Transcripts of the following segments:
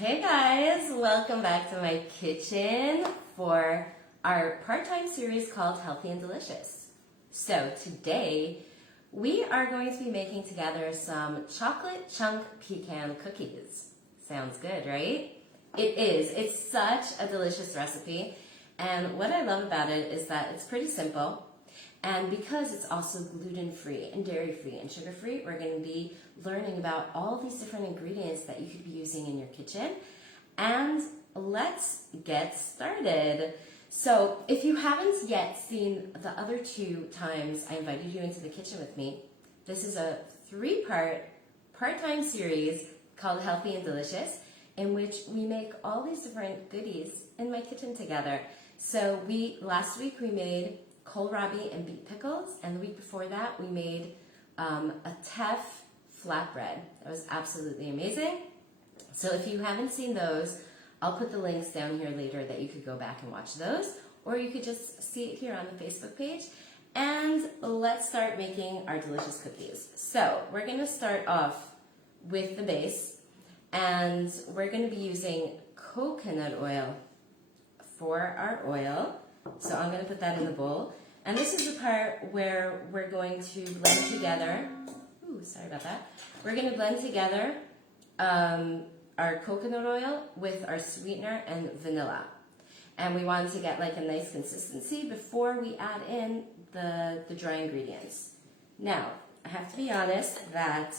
Hey guys, welcome back to my kitchen for our part-time series called Healthy and Delicious. So today we are going to be making together some chocolate chunk pecan cookies. Sounds good, right? It is. It's such a delicious recipe, and what I love about it is that it's pretty simple. And because it's also gluten-free and dairy-free and sugar-free, we're going to be learning about all these different ingredients that you could be using in your kitchen. And let's get started. So if you haven't yet seen the other two times I invited you into the kitchen with me, this is a part-time series called Healthy and Delicious, in which we make all these different goodies in my kitchen together. So last week we made kohlrabi and beet pickles, and the week before that we made a teff flatbread. That was absolutely amazing. So if you haven't seen those, I'll put the links down here later that you could go back and watch those, or you could just see it here on the Facebook page. And let's start making our delicious cookies. So we're going to start off with the base, and we're going to be using coconut oil for our oil. So I'm going to put that in the bowl. And this is the part where we're going to blend together. Ooh, sorry about that. We're going to blend together our coconut oil with our sweetener and vanilla. And we want to get like a nice consistency before we add in the dry ingredients. Now, I have to be honest that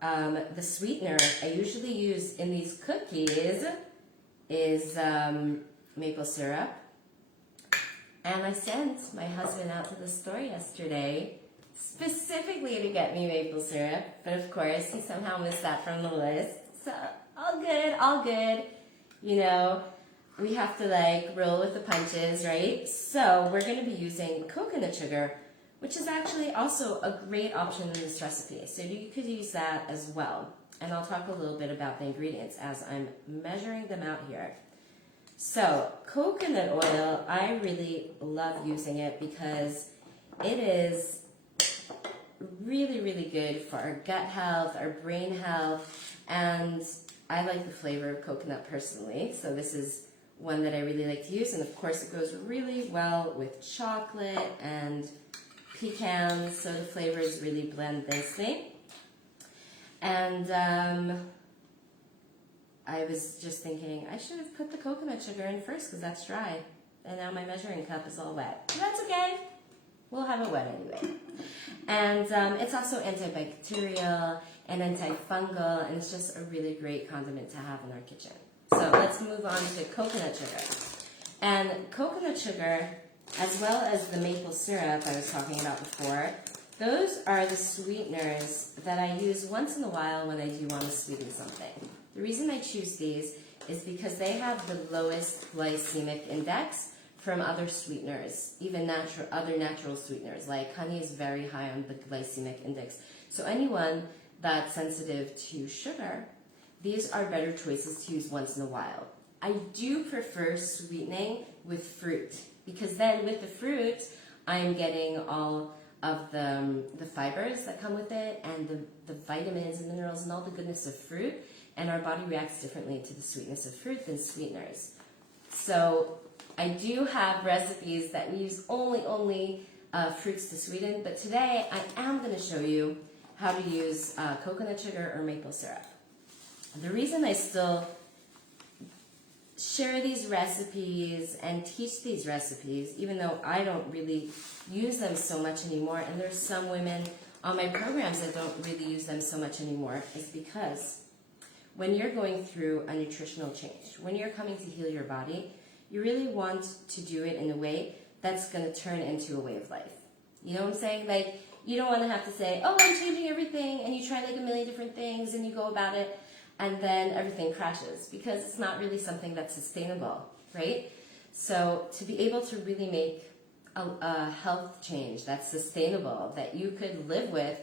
the sweetener I usually use in these cookies is maple syrup. And I sent my husband out to the store yesterday specifically to get me maple syrup, but of course he somehow missed that from the list. So all good. You know, we have to like roll with the punches, right? So we're going to be using coconut sugar, which is actually also a great option in this recipe. So you could use that as well. And I'll talk a little bit about the ingredients as I'm measuring them out here. So coconut oil, I really love using it because it is really, really good for our gut health, our brain health, and I like the flavor of coconut personally, so this is one that I really like to use, and of course it goes really well with chocolate and pecans, so the flavors really blend nicely. And I was just thinking, I should have put the coconut sugar in first because that's dry. And now my measuring cup is all wet. But that's okay. We'll have it wet anyway. And it's also antibacterial and antifungal, and it's just a really great condiment to have in our kitchen. So let's move on to coconut sugar. And coconut sugar, as well as the maple syrup I was talking about before, those are the sweeteners that I use once in a while when I do want to sweeten something. The reason I choose these is because they have the lowest glycemic index from other sweeteners, even other natural sweeteners. Like honey is very high on the glycemic index. So anyone that's sensitive to sugar, these are better choices to use once in a while. I do prefer sweetening with fruit because then with the fruit, I'm getting all of the fibers that come with it and the vitamins and minerals and all the goodness of fruit. And our body reacts differently to the sweetness of fruit than sweeteners. So I do have recipes that we use only fruits to sweeten, but today I am going to show you how to use coconut sugar or maple syrup. The reason I still share these recipes and teach these recipes, even though I don't really use them so much anymore, and there's some women on my programs that don't really use them so much anymore, is because when you're going through a nutritional change, when you're coming to heal your body, you really want to do it in a way that's going to turn into a way of life. You know what I'm saying? Like, you don't want to have to say, oh, I'm changing everything, and you try like a million different things, and you go about it, and then everything crashes, because it's not really something that's sustainable, right? So to be able to really make a health change that's sustainable, that you could live with,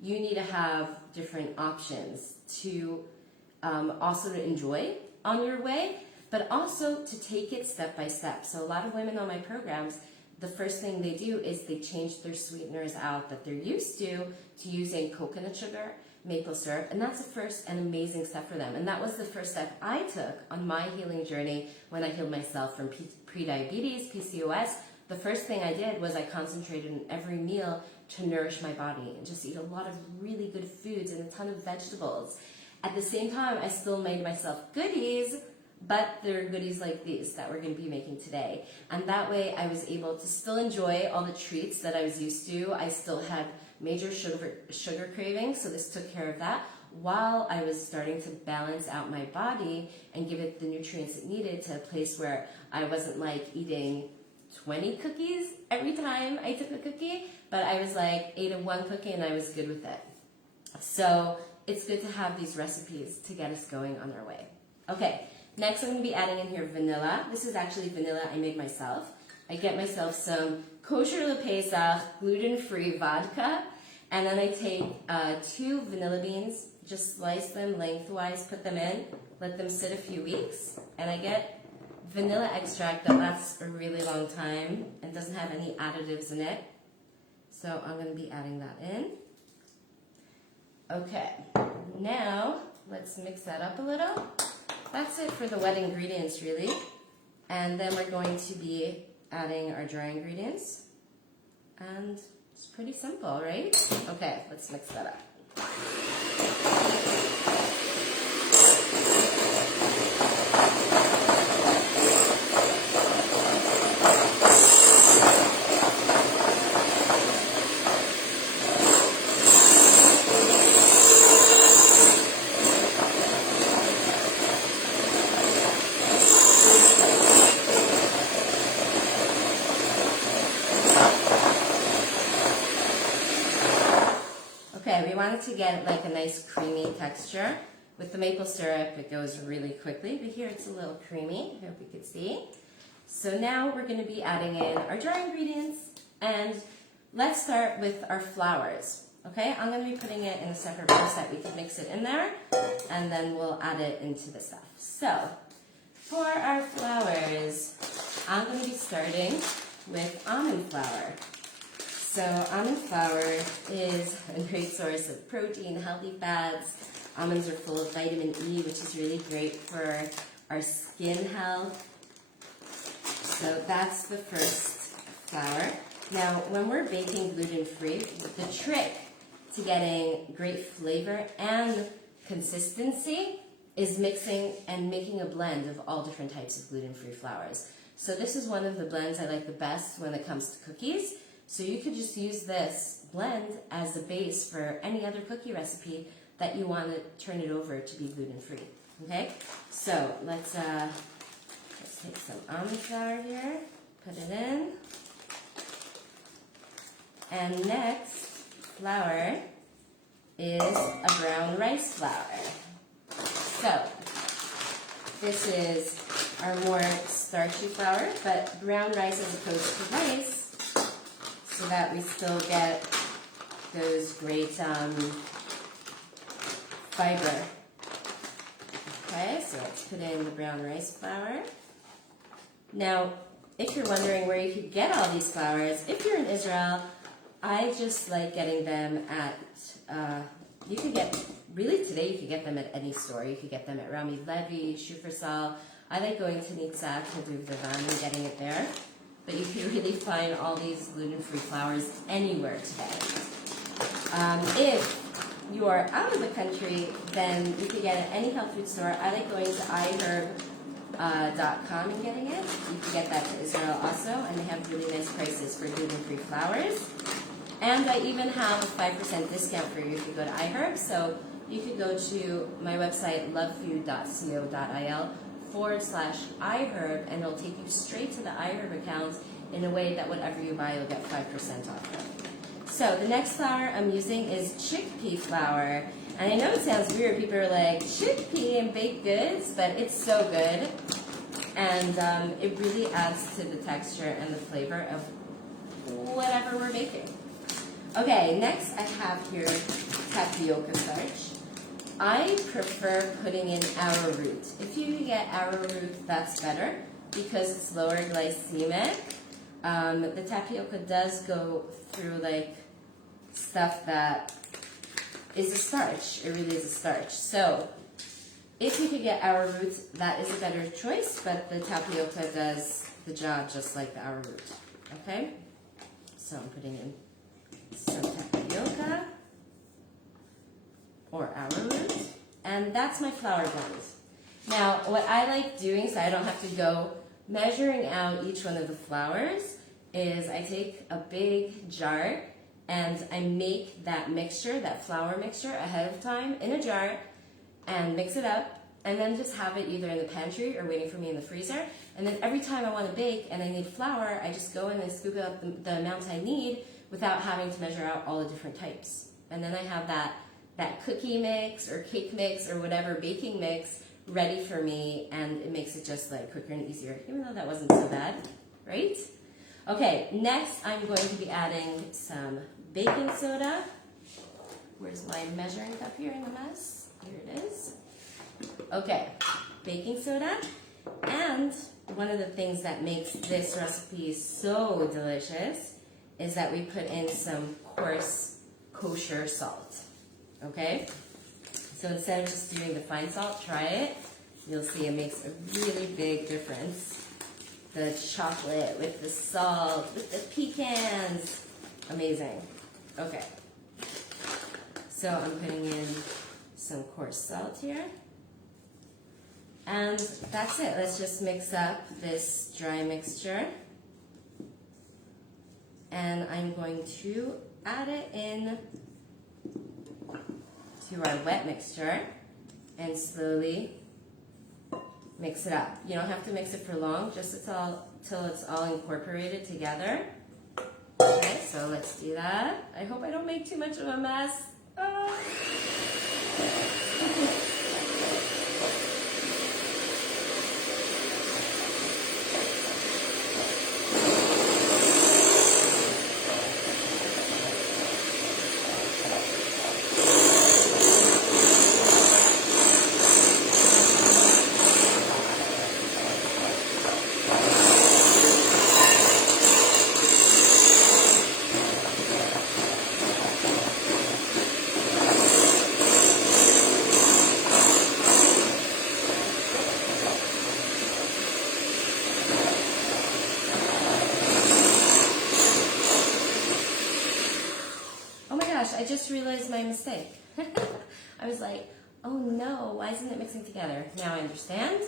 you need to have different options to also to enjoy on your way, but also to take it step by step. So a lot of women on my programs, the first thing they do is they change their sweeteners out that they're used to using coconut sugar. maple syrup, and that's the first and amazing step for them. And that was the first step I took on my healing journey when I healed myself from prediabetes, PCOS. The first thing I did was I concentrated on every meal to nourish my body and just eat a lot of really good foods and a ton of vegetables. At the same time, I still made myself goodies, but they're goodies like these that we're going to be making today. And that way I was able to still enjoy all the treats that I was used to. I still had major sugar cravings, so this took care of that, while I was starting to balance out my body and give it the nutrients it needed to a place where I wasn't like eating 20 cookies every time I took a cookie, but I was like, ate a one cookie and I was good with it. So it's good to have these recipes to get us going on our way. Okay, next I'm going to be adding in here vanilla. This is actually vanilla I made myself. I get myself some kosher LePesach gluten-free vodka, and then I take 2 vanilla beans, just slice them lengthwise, put them in, let them sit a few weeks, and I get vanilla extract that lasts a really long time and doesn't have any additives in it. So I'm going to be adding that in. Okay, now let's mix that up a little. That's it for the wet ingredients, really. And then we're going to be adding our dry ingredients. And it's pretty simple, right? Okay, let's mix that up. Okay, we wanted to get like a nice creamy texture. With the maple syrup, it goes really quickly, but here it's a little creamy. I hope you can see. So now we're going to be adding in our dry ingredients, and let's start with our flours. Okay, I'm going to be putting it in a separate bowl so that we can mix it in there, and then we'll add it into the stuff. So for our flours, I'm going to be starting with almond flour. So almond flour is a great source of protein, healthy fats. Almonds are full of vitamin E, which is really great for our skin health. So that's the first flour. Now, when we're baking gluten-free, the trick to getting great flavor and consistency is mixing and making a blend of all different types of gluten-free flours. So this is one of the blends I like the best when it comes to cookies. So you could just use this blend as a base for any other cookie recipe that you want to turn it over to be gluten-free. Okay? So let's take some almond flour here, put it in. And next flour is a brown rice flour. So this is our more starchy flour, but brown rice as opposed to rice, so that we still get those great fiber. Okay, so let's put in the brown rice flour. Now, if you're wondering where you could get all these flours, if you're in Israel, I just like getting them at, you can get, really today you can get them at any store. You could get them at Rami Levi, Shufersal. I like going to Nitzat, to Duvdevan, and getting it there. But you can really find all these gluten-free flours anywhere today. If you are out of the country, then you can get it at any health food store. I like going to iherb.com and getting it. You can get that to Israel also, and they have really nice prices for gluten-free flours. And I even have a 5% discount for you if you go to iHerb. So you could go to my website, lovefood.co.il/iHerb, and it'll take you straight to the iHerb account in a way that whatever you buy, you'll get 5% off of. So the next flour I'm using is chickpea flour. And I know it sounds weird. People are like, chickpea and baked goods, but it's so good. And it really adds to the texture and the flavor of whatever we're baking. Okay, next I have here tapioca starch. I prefer putting in arrowroot. If you get arrowroot, that's better because it's lower glycemic. The tapioca does go through like stuff that is a starch. It really is a starch. So if you could get arrowroot, that is a better choice, but the tapioca does the job just like the arrowroot. Okay? So I'm putting in some tapioca or arrowroot, and that's my flour blend. Now, what I like doing, so I don't have to go measuring out each one of the flours, is I take a big jar and I make that mixture, that flour mixture, ahead of time in a jar and mix it up, and then just have it either in the pantry or waiting for me in the freezer. And then every time I want to bake and I need flour, I just go in and scoop out the amount I need without having to measure out all the different types. And then I have that cookie mix or cake mix or whatever baking mix ready for me, and it makes it just like quicker and easier, even though that wasn't so bad, right? Okay, next I'm going to be adding some baking soda. Where's my measuring cup here in the mess? Here it is. Okay, baking soda. And one of the things that makes this recipe so delicious is that we put in some coarse kosher salt. Okay? So instead of just doing the fine salt, try it. You'll see it makes a really big difference. The chocolate with the salt, with the pecans. Amazing. Okay. So I'm putting in some coarse salt here. And that's it. Let's just mix up this dry mixture. And I'm going to add it in to our wet mixture and slowly mix it up. You don't have to mix it for long, just till it's all incorporated together. Okay, so let's do that. I hope I don't make too much of a mess. Oh. I just realized my mistake. I was like, oh no, why isn't it mixing together? Now I understand.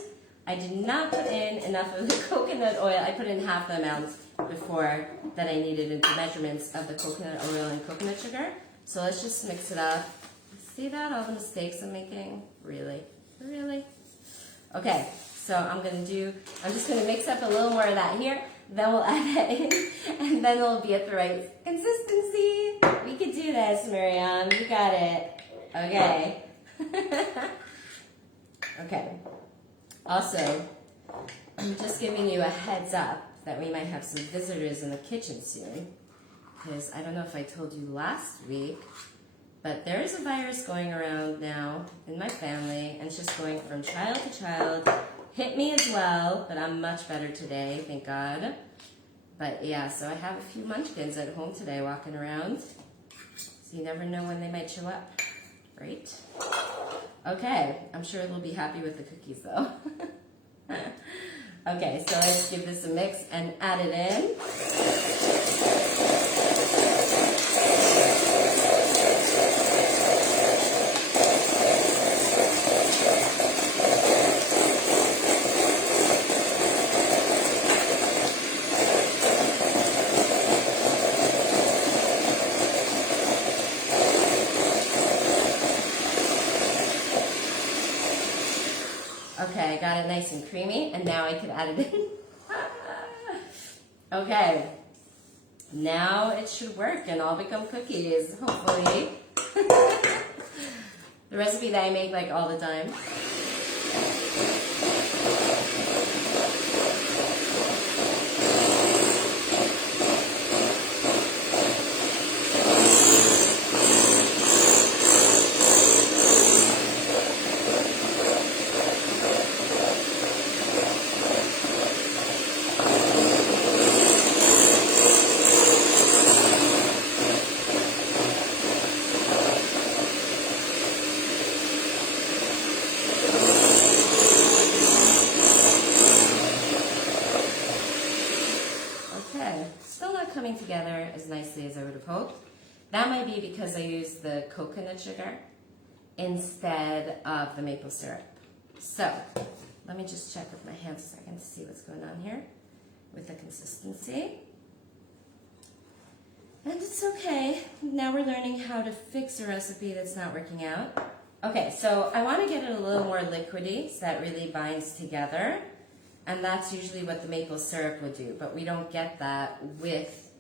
I did not put in enough of the coconut oil. I put in half the amount before that I needed into measurements of the coconut oil and coconut sugar. So let's just mix it up. See that? All the mistakes I'm making? Really? Really? Okay, so I'm just gonna mix up a little more of that here. Then we'll add that in, and then it'll be at the right consistency. We can do this, Miriam. You got it. Okay. Okay. Also, I'm just giving you a heads up that we might have some visitors in the kitchen soon, because I don't know if I told you last week, but there is a virus going around now in my family, and it's just going from child to child. Hit me as well, but I'm much better today, thank God. But yeah, so I have a few munchkins at home today walking around. So you never know when they might show up, right? Okay, I'm sure they'll be happy with the cookies though. Okay, so let's give this a mix and add it in. Okay, I got it nice and creamy, and now I can add it in. Okay, now it should work and all become cookies, hopefully. The recipe that I make like all the time. together as nicely as I would have hoped. That might be because I used the coconut sugar instead of the maple syrup. So let me just check with my hands a second to see what's going on here with the consistency. And it's okay. Now we're learning how to fix a recipe that's not working out. Okay, so I want to get it a little more liquidy so that it really binds together. And that's usually what the maple syrup would do, but we don't get that with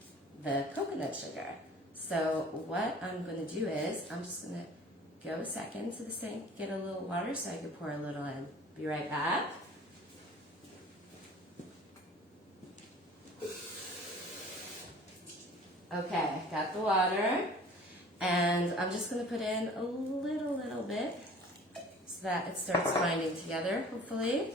the coconut sugar. So what I'm going to do is, I'm just going to go a second to the sink, get a little water so I can pour a little in. Be right back. Okay, got the water, and I'm just going to put in a little bit so that it starts binding together, hopefully.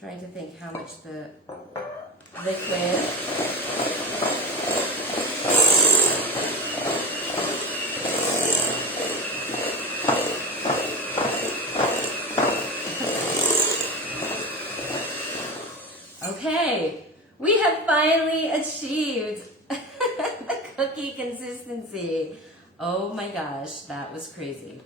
Trying to think how much the liquid. Okay, we have finally achieved the cookie consistency. Oh my gosh, that was crazy.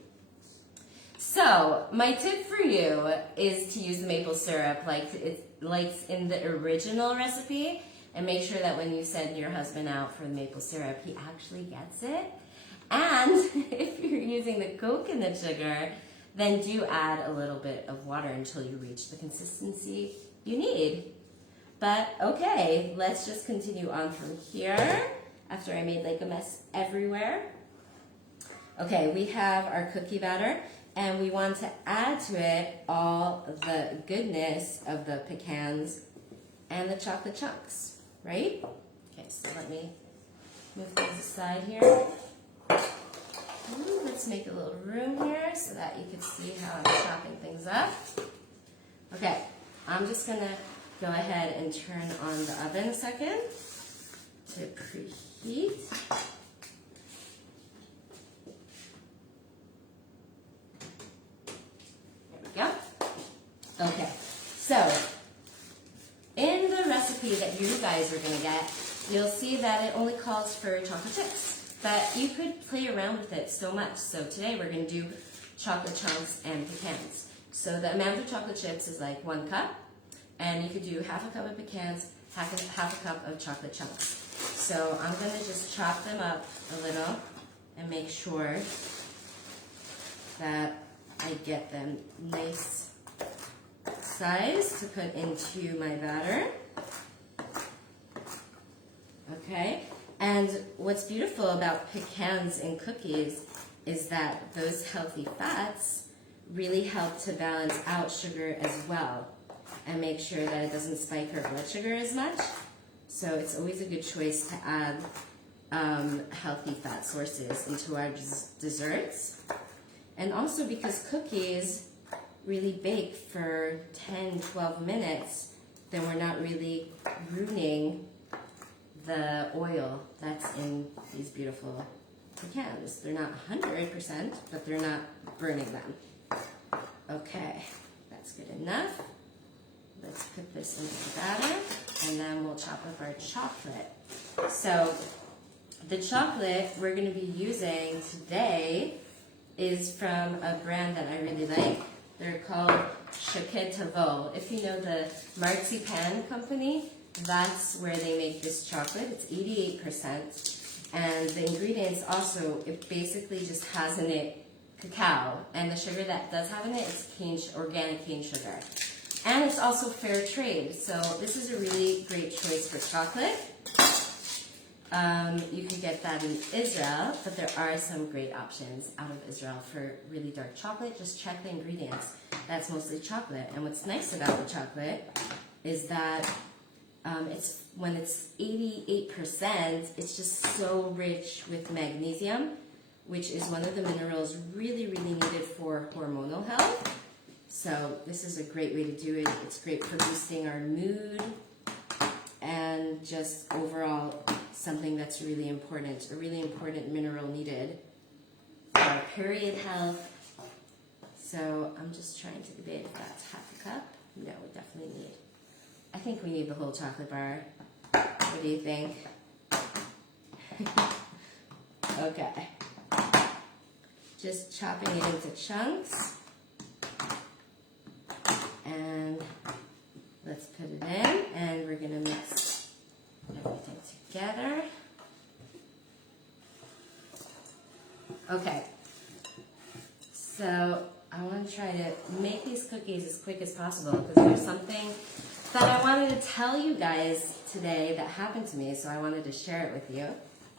So, my tip for you is to use the maple syrup like it's in the original recipe, and make sure that when you send your husband out for the maple syrup, he actually gets it. And if you're using the coconut sugar, then do add a little bit of water until you reach the consistency you need. But okay, let's just continue on from here after I made like a mess everywhere. Okay, we have our cookie batter. And we want to add to it all the goodness of the pecans and the chocolate chunks, right? Okay, so let me move things aside here. Let's make a little room here so that you can see how I'm chopping things up. Okay, I'm just going to go ahead and turn on the oven a second to preheat. Okay, so in the recipe that you guys are going to get, you'll see that it only calls for chocolate chips, but you could play around with it so much. So today we're going to do chocolate chunks and pecans. So the amount of chocolate chips is like 1 cup, and you could do half a cup of pecans, half a cup of chocolate chunks. So I'm going to just chop them up a little and make sure that I get them nice size to put into my batter. Okay, and what's beautiful about pecans and cookies is that those healthy fats really help to balance out sugar as well and make sure that it doesn't spike our blood sugar as much. So it's always a good choice to add healthy fat sources into our desserts. And also because cookies really bake for 10-12 minutes, then we're not really ruining the oil that's in these beautiful pecans. They're not 100%, but they're not burning them. Okay, that's good enough. Let's put this into the batter, and then we'll chop up our chocolate. So the chocolate we're going to be using today is from a brand that I really like. They're called Chocolate. If you know the Marzipan company, that's where they make this chocolate. It's 88%. And the ingredients also, it basically just has in it cacao. And the sugar that does have in it is organic cane sugar. And it's also fair trade. So this is a really great choice for chocolate. You can get that in Israel, but there are some great options out of Israel for really dark chocolate. Just check the ingredients. That's mostly chocolate. And what's nice about the chocolate is that when it's 88%, it's just so rich with magnesium, which is one of the minerals really, really needed for hormonal health. So this is a great way to do it. It's great for boosting our mood and just overall something that's really important, a really important mineral needed for our period health. So I'm just trying to debate if that's half a cup. No, we definitely need. I think we need the whole chocolate bar. What do you think? Okay. Just chopping it into chunks. And let's put it in, and we're going to mix everything together. Okay. So I want to try to make these cookies as quick as possible because there's something that I wanted to tell you guys today that happened to me, so I wanted to share it with you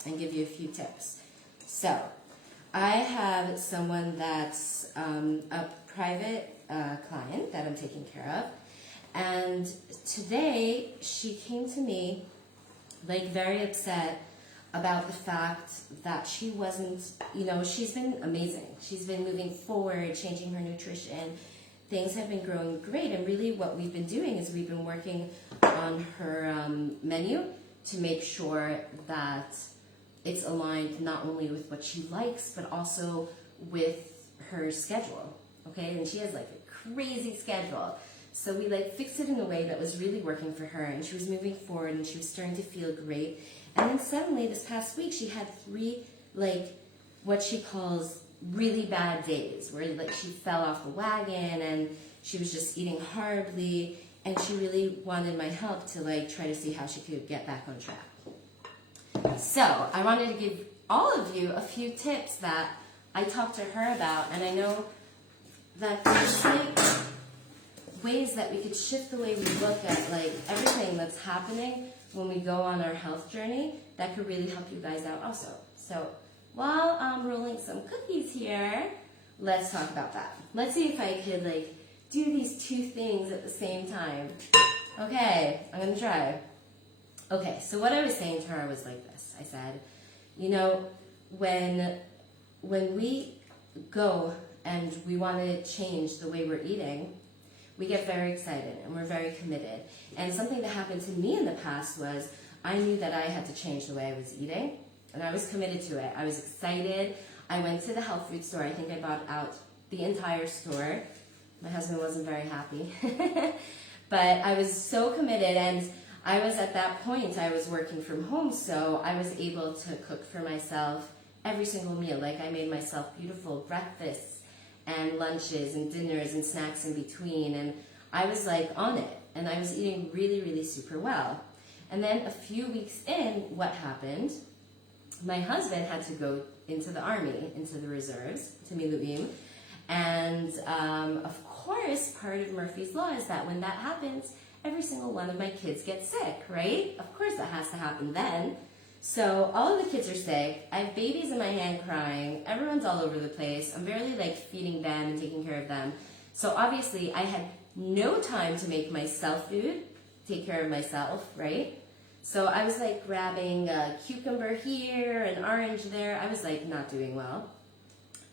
and give you a few tips. So I have someone that's a private client that I'm taking care of, and today she came to me like very upset about the fact that she wasn't, she's been amazing. She's been moving forward, changing her nutrition. Things have been growing great, and really what we've been doing is we've been working on her menu to make sure that it's aligned not only with what she likes, but also with her schedule, okay? And she has like a crazy schedule. So we like fixed it in a way that was really working for her, and she was moving forward and she was starting to feel great. And then suddenly this past week she had 3 like what she calls really bad days where like she fell off the wagon and she was just eating horribly, and she really wanted my help to like try to see how she could get back on track. So I wanted to give all of you a few tips that I talked to her about, and I know that there's like ways that we could shift the way we look at like everything that's happening when we go on our health journey that could really help you guys out also. So while I'm rolling some cookies here, let's talk about that. Let's see if I could like do these 2 things at the same time. Okay, I'm gonna try. Okay, so what I was saying to her was like this. I said, when we go and we want to change the way we're eating, we get very excited and we're very committed. And something that happened to me in the past was I knew that I had to change the way I was eating, and I was committed to it. I was excited. I went to the health food store. I think I bought out the entire store. My husband wasn't very happy. But I was so committed, and I was at that point, I was working from home, so I was able to cook for myself every single meal. Like I made myself beautiful breakfasts and lunches and dinners and snacks in between, and I was like on it, and I was eating really, really super well. And then a few weeks in, what happened? My husband had to go into the army, into the reserves, to Miluim, and of course, part of Murphy's Law is that when that happens, every single one of my kids gets sick, right? Of course that has to happen then. So all of the kids are sick. I have babies in my hand crying. Everyone's all over the place. I'm barely like feeding them and taking care of them. So obviously I had no time to make myself food, take care of myself, right? So I was like grabbing a cucumber here, an orange there. I was like not doing well.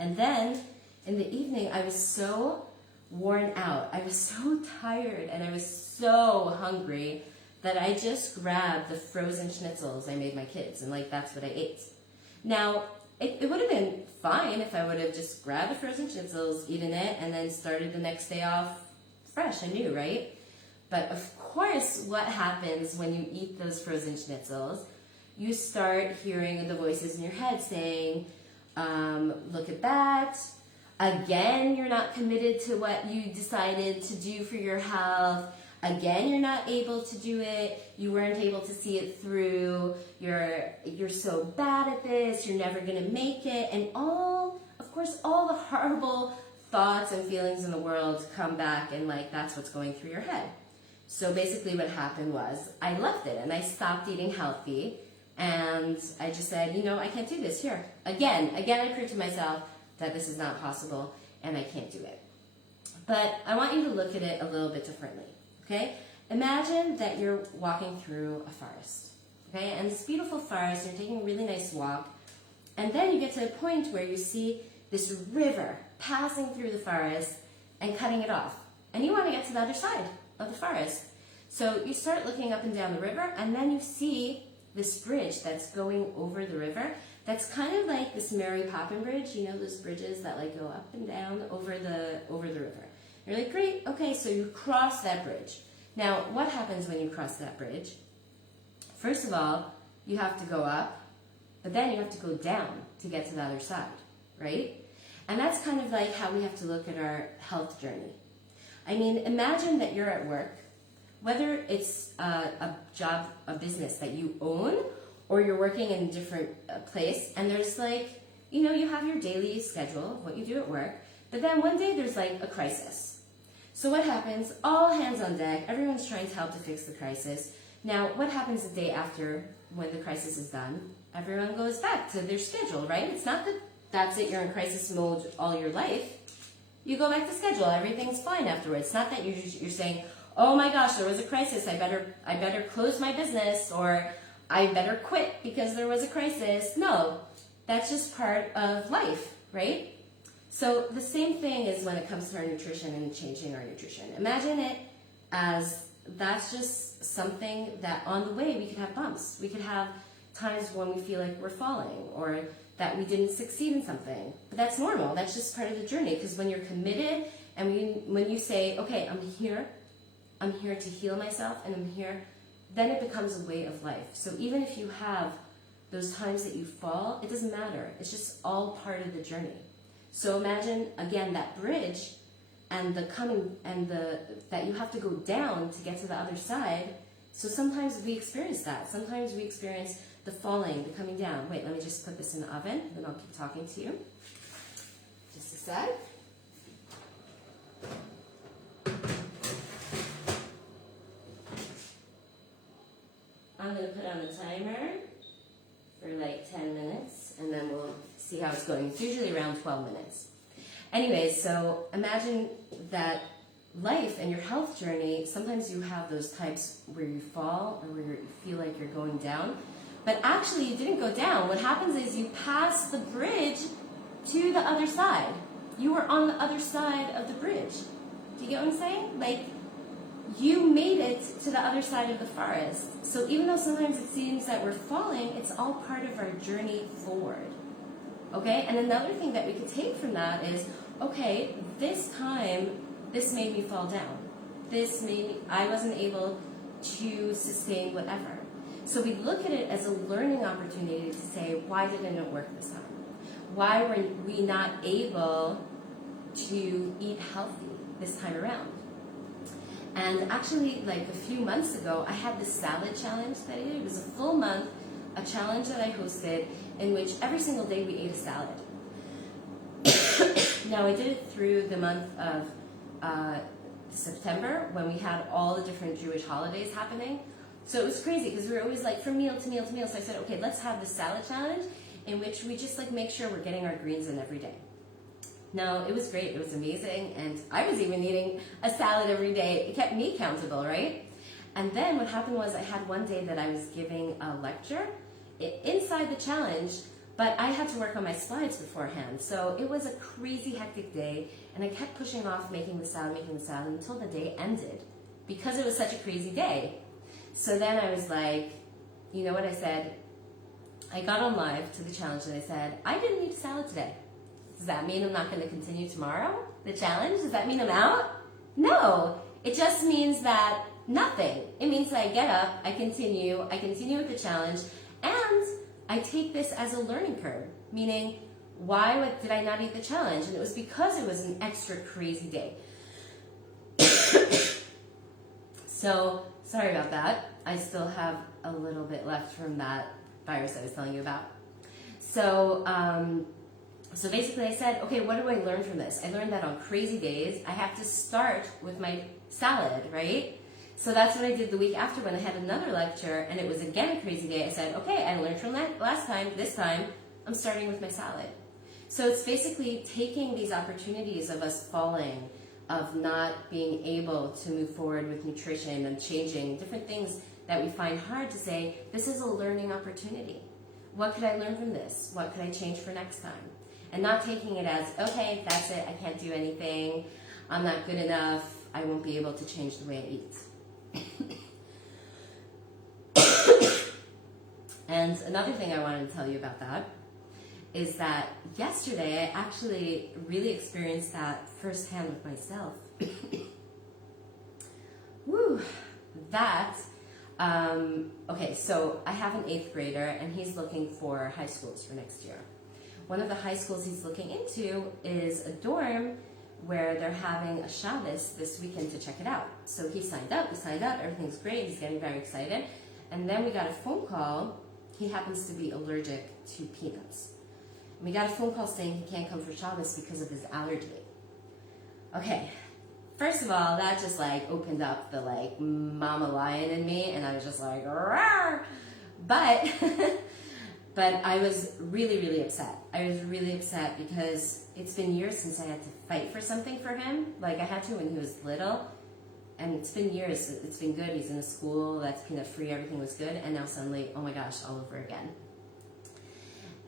And then in the evening, I was so worn out. I was so tired and I was so hungry that I just grabbed the frozen schnitzels I made my kids, and like that's what I ate. Now, it would have been fine if I would have just grabbed the frozen schnitzels, eaten it, and then started the next day off fresh and new, right? But of course, what happens when you eat those frozen schnitzels, you start hearing the voices in your head saying, look at that. Again, you're not committed to what you decided to do for your health. Again, you're not able to do it. You weren't able to see it through. You're so bad at this. You're never going to make it. And of course, all the horrible thoughts and feelings in the world come back, and like that's what's going through your head. So basically what happened was I left it and I stopped eating healthy, and I just said, I can't do this here. Again, I proved to myself that this is not possible and I can't do it. But I want you to look at it a little bit differently, okay? Imagine that you're walking through a forest, okay? And this beautiful forest, you're taking a really nice walk, And then you get to a point where you see this river passing through the forest and cutting it off. And you want to get to the other side of the forest. So you start looking up and down the river, and then you see this bridge that's going over the river. That's kind of like this Mary Poppins bridge, you know, those bridges that like go up and down over the river. You're like, great, okay, so you cross that bridge. Now, what happens when you cross that bridge? First of all, you have to go up, but then you have to go down to get to the other side, right? And that's kind of like how we have to look at our health journey. I mean, imagine that you're at work, whether it's a job, a business that you own, or you're working in a different place, and there's like, you know, you have your daily schedule, what you do at work, but then one day there's like a crisis. So what happens? All hands on deck, everyone's trying to help to fix the crisis. Now, what happens the day after when the crisis is done? Everyone goes back to their schedule, right? It's not that that's it, you're in crisis mode all your life. You go back to schedule, everything's fine afterwards. It's not that you're saying, oh my gosh, there was a crisis, I better close my business, or I better quit because there was a crisis. No, that's just part of life, right? So the same thing is when it comes to our nutrition and changing our nutrition. Imagine it as that's just something that on the way we could have bumps. We could have times when we feel like we're falling or that we didn't succeed in something. But that's normal. That's just part of the journey, because when you're committed and when you say, okay, I'm here to heal myself, and I'm here, then it becomes a way of life. So even if you have those times that you fall, it doesn't matter. It's just all part of the journey. So imagine, again, that bridge and that you have to go down to get to the other side. So sometimes we experience that. Sometimes we experience the falling, the coming down. Wait, let me just put this in the oven, then I'll keep talking to you. Just a sec. I'm going to put on the timer for like 10 minutes, and then we'll see how it's going. It's usually around 12 minutes. Anyways, so imagine that life and your health journey, sometimes you have those types where you fall or where you feel like you're going down, but actually you didn't go down. What happens is you pass the bridge to the other side. You were on the other side of the bridge. Do you get what I'm saying? Like, you made it to the other side of the forest. So even though sometimes it seems that we're falling, it's all part of our journey forward. Okay? And another thing that we could take from that is, okay, this time, this made me fall down. I wasn't able to sustain whatever. So we look at it as a learning opportunity to say, why didn't it work this time? Why were we not able to eat healthy this time around? And actually, like a few months ago, I had this salad challenge that I did. It was a full month, a challenge that I hosted in which every single day we ate a salad. Now, I did it through the month of September, when we had all the different Jewish holidays happening. So it was crazy because we were always like from meal to meal to meal. So I said, okay, let's have this salad challenge in which we just like make sure we're getting our greens in every day. No, it was great. It was amazing. And I was even eating a salad every day. It kept me accountable, right? And then what happened was I had one day that I was giving a lecture inside the challenge, but I had to work on my slides beforehand. So it was a crazy hectic day, and I kept pushing off making the salad until the day ended because it was such a crazy day. So then I was like, you know what I said? I got on live to the challenge and I said, I didn't eat salad today. Does that mean I'm not going to continue tomorrow? The challenge? Does that mean I'm out? No. It just means that nothing. It means that I get up, I continue with the challenge, and I take this as a learning curve. Meaning, why did I not eat the challenge? And it was because it was an extra crazy day. So, sorry about that. I still have a little bit left from that virus I was telling you about. So basically I said, okay, what do I learn from this? I learned that on crazy days, I have to start with my salad, right? So that's what I did the week after when I had another lecture, and it was again a crazy day. I said, okay, I learned from that last time. This time, I'm starting with my salad. So it's basically taking these opportunities of us falling, of not being able to move forward with nutrition and changing different things that we find hard to say, this is a learning opportunity. what could I learn from this? What could I change for next time? And not taking it as, okay, that's it, I can't do anything, I'm not good enough, I won't be able to change the way I eat. And another thing I wanted to tell you about that is that yesterday I actually really experienced that firsthand with myself. Woo! That, okay, so I have an 8th grader and he's looking for high schools for next year. One of the high schools he's looking into is a dorm where they're having a Shabbos this weekend to check it out. So he signed up, everything's great, he's getting very excited. And then we got a phone call. He happens to be allergic to peanuts. And we got a phone call saying he can't come for Shabbos because of his allergy. Okay, first of all, that just like opened up the like mama lion in me, and I was just like, rawr! But, but I was really, really upset. I was really upset because it's been years since I had to fight for something for him. Like I had to when he was little. And it's been years, it's been good, he's in a school that's peanut free, everything was good, and now suddenly, oh my gosh, all over again.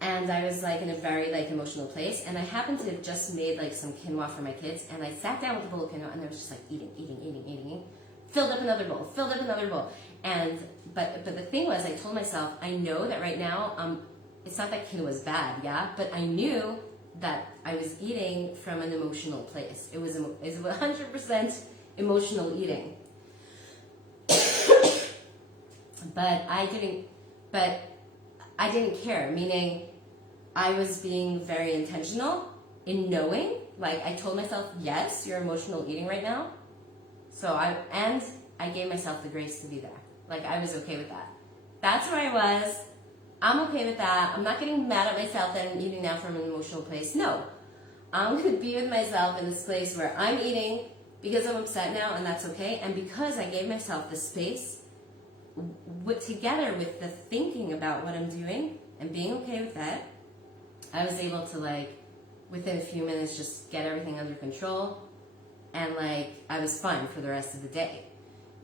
And I was like in a very like emotional place, and I happened to have just made like some quinoa for my kids, and I sat down with a bowl of quinoa, and I was just like eating, filled up another bowl, and, but the thing was, I told myself, I know that right now, it's not that quinoa is bad, yeah, but I knew that I was eating from an emotional place. It was 100% emotional eating. but I didn't care, meaning I was being very intentional in knowing, like I told myself, yes, you're emotional eating right now. So I gave myself the grace to be there. Like I was okay with that. That's where I was. I'm okay with that. I'm not getting mad at myself that I'm eating now from an emotional place. No, I'm going to be with myself in this place where I'm eating because I'm upset now, and that's okay. And because I gave myself the space, together with the thinking about what I'm doing and being okay with that, I was able to like, within a few minutes, just get everything under control. And like, I was fine for the rest of the day.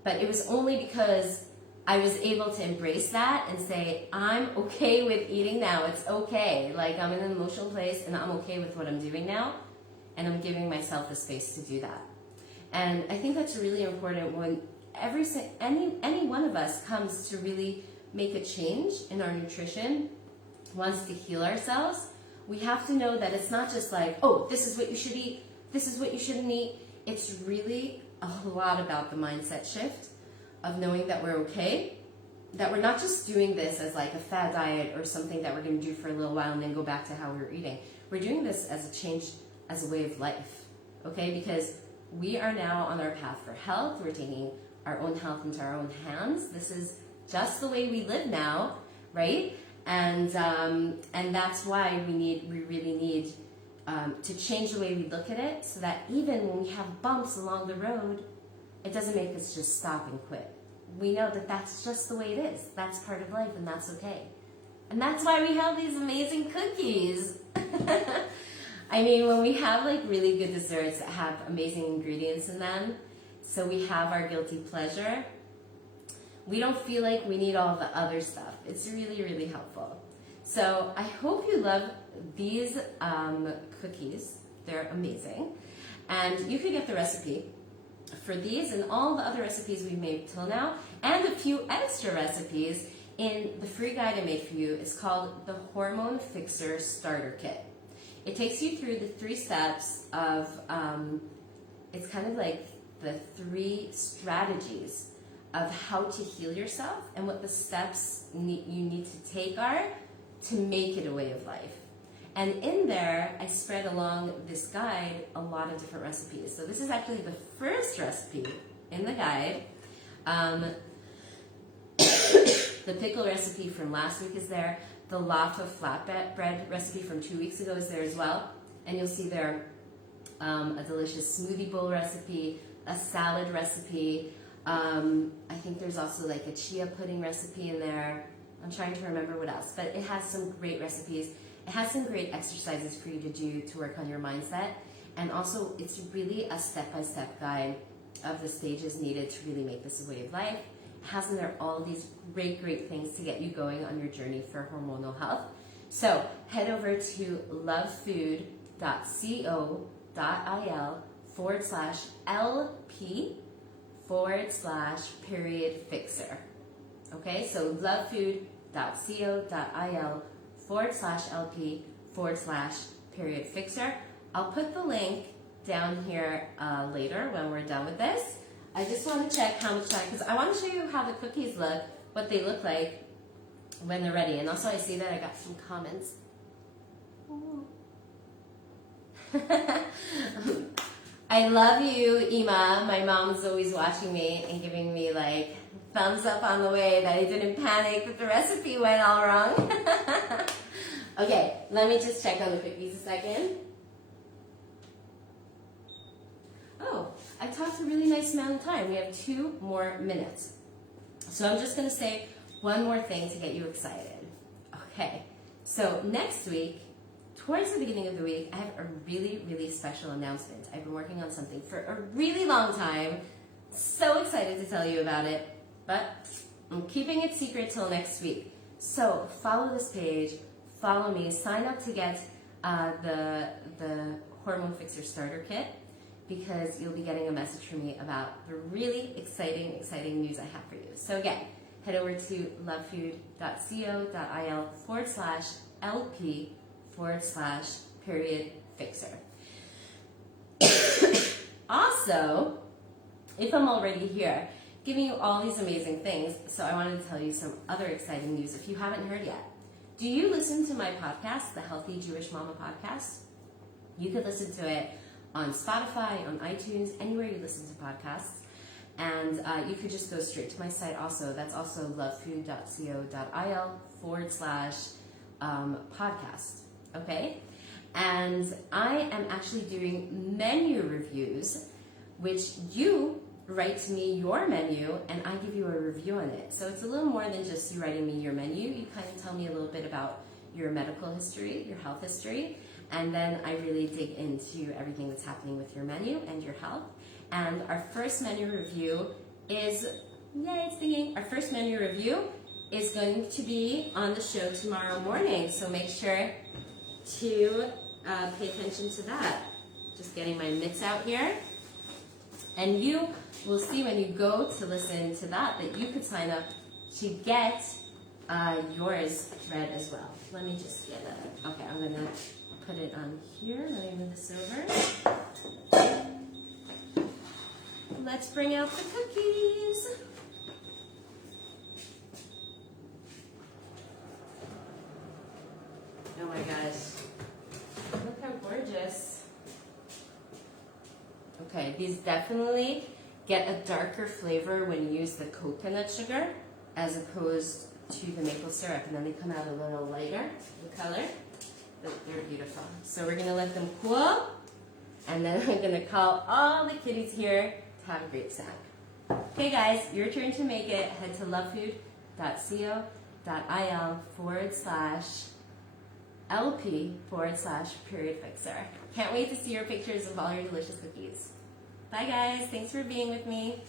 But it was only because I was able to embrace that and say, I'm okay with eating now. It's okay. Like I'm in an emotional place and I'm okay with what I'm doing now. And I'm giving myself the space to do that. And I think that's really important when any one of us comes to really make a change in our nutrition, wants to heal ourselves. We have to know that it's not just like, oh, this is what you should eat, this is what you shouldn't eat. It's really a lot about the mindset shift of knowing that we're okay, that we're not just doing this as like a fad diet or something that we're going to do for a little while and then go back to how we were eating. We're doing this as a change, as a way of life, okay? Because we are now on our path for health. We're taking our own health into our own hands. This is just the way we live now, right? And that's why we really need to change the way we look at it, so that even when we have bumps along the road, it doesn't make us just stop and quit. We know that that's just the way it is. That's part of life, and that's okay. And that's why we have these amazing cookies. I mean, when we have like really good desserts that have amazing ingredients in them, so we have our guilty pleasure, we don't feel like we need all the other stuff. It's really, really helpful. So I hope you love these cookies. They're amazing. And you can get the recipe for these and all the other recipes we've made till now, and a few extra recipes in the free guide I made for you. It's called the Hormone Fixer Starter Kit. It takes you through the 3 steps of, it's kind of like the 3 strategies of how to heal yourself and what the steps you need to take are to make it a way of life. And in there, I spread along this guide a lot of different recipes. So this is actually the first recipe in the guide. The pickle recipe from last week is there. The lava flatbread recipe from 2 weeks ago is there as well. And you'll see there a delicious smoothie bowl recipe, a salad recipe. I think there's also like a chia pudding recipe in there. I'm trying to remember what else, but it has some great recipes. It has some great exercises for you to do to work on your mindset. And also, it's really a step-by-step guide of the stages needed to really make this a way of life. has in there all these great things to get you going on your journey for hormonal health. So head over to lovefood.co.il/LP/period fixer. Okay, so lovefood.co.il/LP/period fixer. I'll put the link down here later when we're done with this. I just want to check how much time, because I want to show you how the cookies look, what they look like when they're ready. And also I see that I got some comments. I love you, Ima. My mom's always watching me and giving me like thumbs up on the way that I didn't panic that the recipe went all wrong. Okay, let me just check on the cookies a second. Oh, I talked a really nice amount of time. We have 2 more minutes. So I'm just going to say one more thing to get you excited. Okay, so next week, towards the beginning of the week, I have a really special announcement. I've been working on something for a really long time. So excited to tell you about it, but I'm keeping it secret till next week. So follow this page, follow me, sign up to get the Hormone Fixer Starter Kit, because you'll be getting a message from me about the really exciting news I have for you. So again, head over to lovefood.co.il/LP/period fixer. Also, if I'm already here, giving you all these amazing things, so I wanted to tell you some other exciting news if you haven't heard yet. Do you listen to my podcast, the Healthy Jewish Mama Podcast? You could listen to it on Spotify, on iTunes, anywhere you listen to podcasts. And you could just go straight to my site also. That's also lovefood.co.il/podcast. Okay? And I am actually doing menu reviews, which you write to me your menu and I give you a review on it. So it's a little more than just you writing me your menu. You kind of tell me a little bit about your medical history, your health history, and then I really dig into everything that's happening with your menu and your health. And our first menu review is, yay, it's thinking, our first menu review is going to be on the show tomorrow morning. So make sure to pay attention to that. Just getting my mitts out here. And you will see when you go to listen to that you could sign up to get yours read as well. Let me just get it. Okay, I'm going to put it on here. Let me move this over. Let's bring out the cookies. Oh my gosh. Look how gorgeous. Okay, these definitely get a darker flavor when you use the coconut sugar as opposed to the maple syrup, and then they come out a little lighter, the color. But they're beautiful. So we're gonna let them cool, and then I'm gonna call all the kitties here to have a great snack. Okay guys, your turn to make it. Head to lovefood.co.il/LP/period fixer. Can't wait to see your pictures of all your delicious cookies. Bye guys, thanks for being with me.